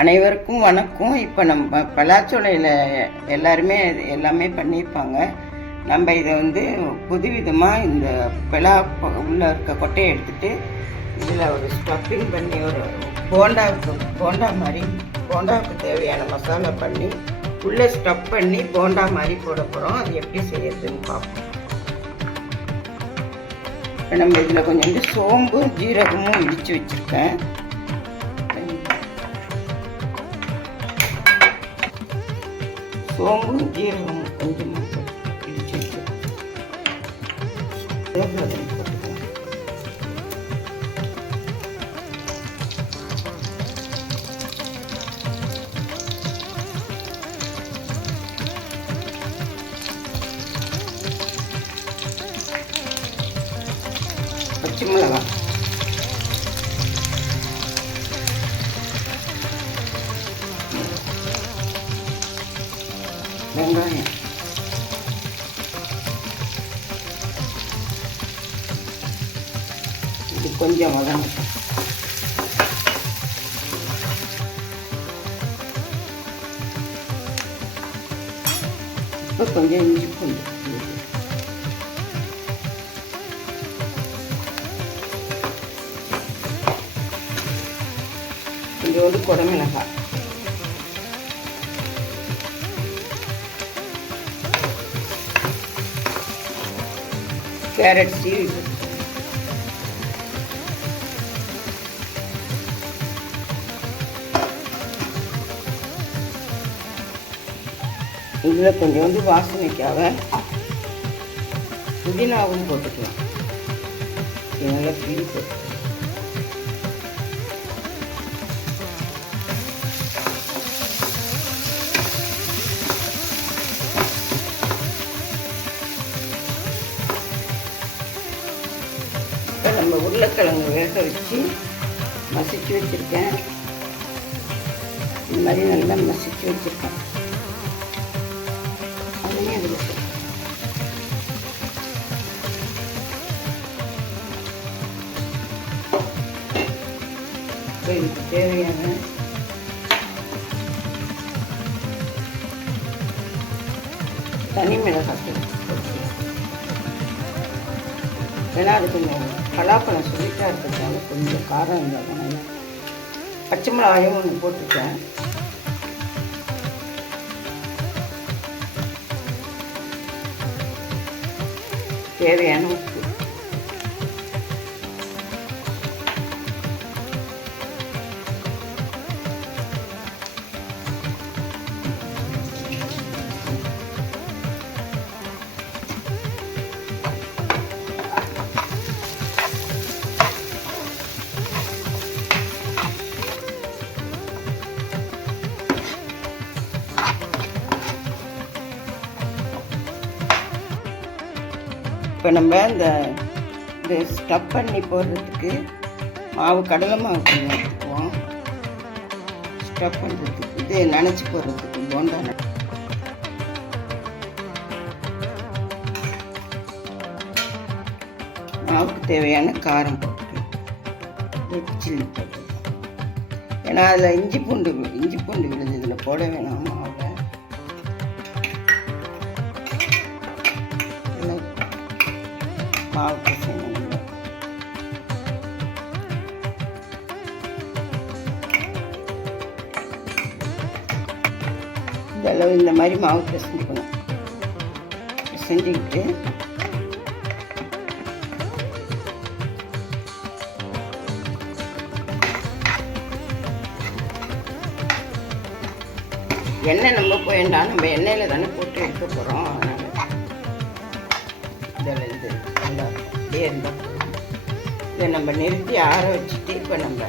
அனைவருக்கும் வணக்கம். இப்போ நம்ம பலாச்சோலையில் எல்லாமே பண்ணியிருப்பாங்க. நம்ம இதை புதுவிதமாக இந்த உள்ளே இருக்க கொட்டையை எடுத்துகிட்டு இதில் ஒரு ஸ்டஃப்பிங் பண்ணி ஒரு போண்டாவுக்கு தேவையான மசாலா பண்ணி உள்ளே ஸ்டஃப் பண்ணி போண்டா மாதிரி போட போகிறோம். அது எப்படி செய்யறதுன்னு பார்ப்போம். இப்போ நம்ம இதில் கொஞ்சம் சோம்பு ஜீரகமும் இடித்து வச்சுருக்கேன். சோம்பு ஜீரகம் கொஞ்சமாக இடிச்சு போட்டுக்கலாம். பச்சை மிளகாய், வெங்காயம், இது கொஞ்சம் வதங்கட்டும். இப்போ கொஞ்சம் இஞ்சி பூண்டு, கொஞ்சோண்டு குடமிளகாய், கேரட் சீவி, இதில் கொஞ்சோண்டு வாசனைக்காக புதினாவும் போட்டுக்கலாம். நல்லா கிளி போட்டு நம்ம உருளைக்கிழங்கு வேக வச்சு மசிச்சு வச்சுருக்கேன். இந்த மாதிரி நல்லா மசிச்சு வச்சுருக்கேன். அதையும் அதில் இதுக்கு தேவையான தனி மிளகாய், ஏன்னா அது கொஞ்சம் பலாப்பழம் ஸ்வீட்டாக இருக்கிறதால கொஞ்சம் காரம் இருந்தாலும் பச்சை மிளகாயும் ஒன்று போட்டுட்டேன். தேவையான உப்பு, இப்போ நம்ம இந்த ஸ்டஃப் பண்ணி போடுறதுக்கு மாவு, கடலை மாவு கொஞ்சம் எடுத்துக்குவோம். ஸ்டஃப் பண்ணுறதுக்கு இது நினச்சி போடுறதுக்கு போண்டா மாவுக்கு தேவையான காரம் போட்டுக்கலாம். சில்லி போட்டுக்கலாம். ஏன்னா அதில் இஞ்சி பூண்டு விழுது இதில் போட வேணாம். மாவில் மாவு பிசையணும். இதளவு இந்த மாதிரி மாவு பிசைஞ்சுக்கணும். பிசைஞ்சுக்கிட்டு எண்ணெய் நம்ம வேண்டாம், நம்ம எண்ணெயில் தானே போட்டு எடுக்க போகிறோம். அதனால் அப்படியே இருந்தால் இதை நம்ம நிறுத்தி ஆற வச்சுட்டு இப்போ நம்ம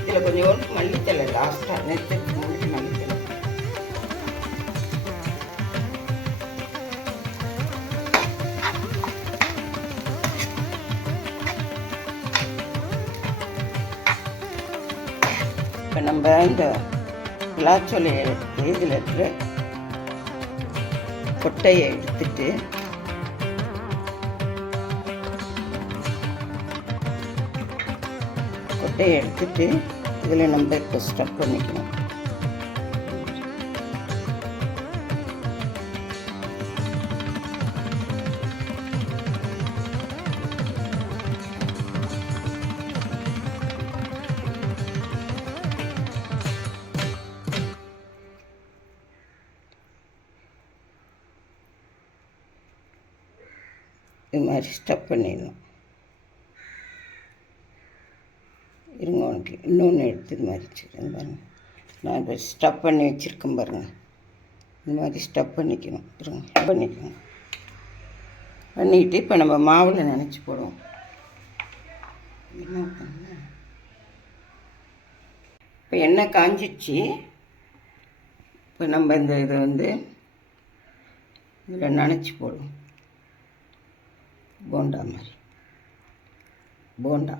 இதில் கொஞ்சம் மல்லித்தலை லாஸ்ட்டாக நிறுத்துறதுக்கு முன்னாடி மல்லித்தலை, இப்போ நம்ம இந்த பலாச்சோலையை எடுத்து இதில் இருக்கிற கொட்டையை எடுத்துட்டு கொட்டையை எடுத்துட்டு இதில் நம்ம இப்போ ஸ்டஃப் பண்ணிக்கணும். இது மாதிரி ஸ்டஃப் பண்ணிடணும். இருங்க, உனக்கு இன்னொன்று எடுத்து இது மாதிரி வச்சுக்கிறேன் பாருங்கள். நான் இப்போ ஸ்டஃப் பண்ணி வச்சுருக்கேன் பாருங்கள். இந்த மாதிரி ஸ்டஃப் பண்ணிக்கணும். இருங்க, பண்ணிக்கணும். பண்ணிக்கிட்டு இப்போ நம்ம மாவில் நினச்சி போடுவோம். என்ன பண்ண இப்போ எண்ணெய் காஞ்சிடுச்சு. இப்போ நம்ம இந்த இதை வந்து இதில் நினச்சி போடுவோம். போண்டா மாதிரி போண்டா.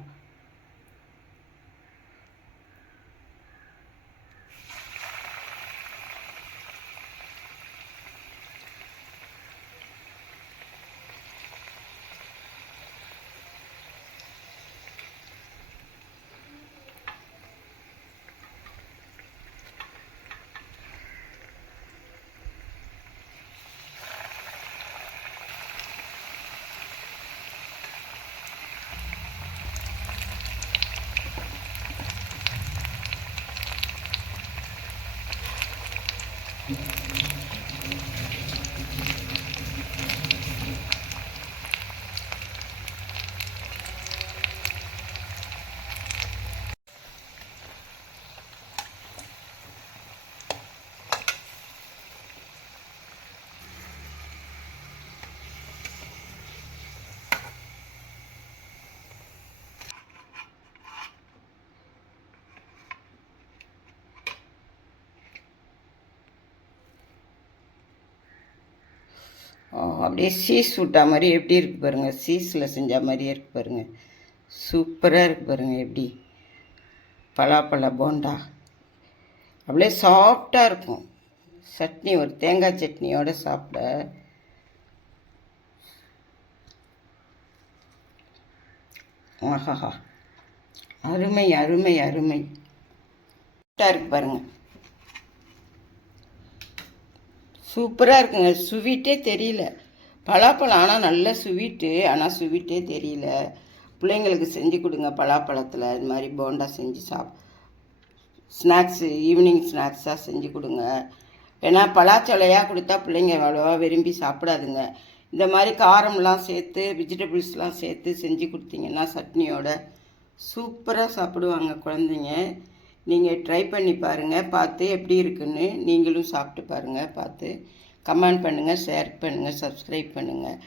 அப்படியே சீஸ் விட்டா மாதிரி எப்படி இருக்குது பாருங்கள். சீஸில் செஞ்ச மாதிரியே இருக்குது பாருங்கள். சூப்பராக இருக்குது பாருங்கள். எப்படி பலாப்பழ போண்டா அப்படியே சாஃப்டாக இருக்கும். சட்னி, ஒரு தேங்காய் சட்னியோடு சாப்பிட ஆஹாஹா, அருமை அருமை அருமை. இருக்கு பாருங்கள். சூப்பராக இருக்குங்க. ஸ்வீட்டே தெரியல. பலாப்பழம் ஆனால் நல்ல ஸ்வீட்டு, ஆனால் ஸ்வீட்டே தெரியல. பிள்ளைங்களுக்கு செஞ்சு கொடுங்க. பலாப்பழத்தில் இது மாதிரி போண்டா செஞ்சு ஸ்நாக்ஸு, ஈவினிங் ஸ்நாக்ஸாக செஞ்சு கொடுங்க. ஏன்னா பலாச்சொலையாக கொடுத்தா பிள்ளைங்க அவ்வளோவா விரும்பி சாப்பிடாதுங்க. இந்த மாதிரி காரம்லாம் சேர்த்து, வெஜிடபிள்ஸ்லாம் சேர்த்து செஞ்சு கொடுத்தீங்கன்னா சட்னியோட சூப்பராக சாப்பிடுவாங்க குழந்தைங்க. நீங்கள் ட்ரை பண்ணி பாருங்கள். பார்த்து எப்படி இருக்குன்னு நீங்களும் சாப்பிட்டு பாருங்கள். பார்த்து கமெண்ட் பண்ணுங்கள், ஷேர் பண்ணுங்கள், சப்ஸ்கிரைப் பண்ணுங்கள்,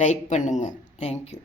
லைக் பண்ணுங்கள். தேங்க்யூ.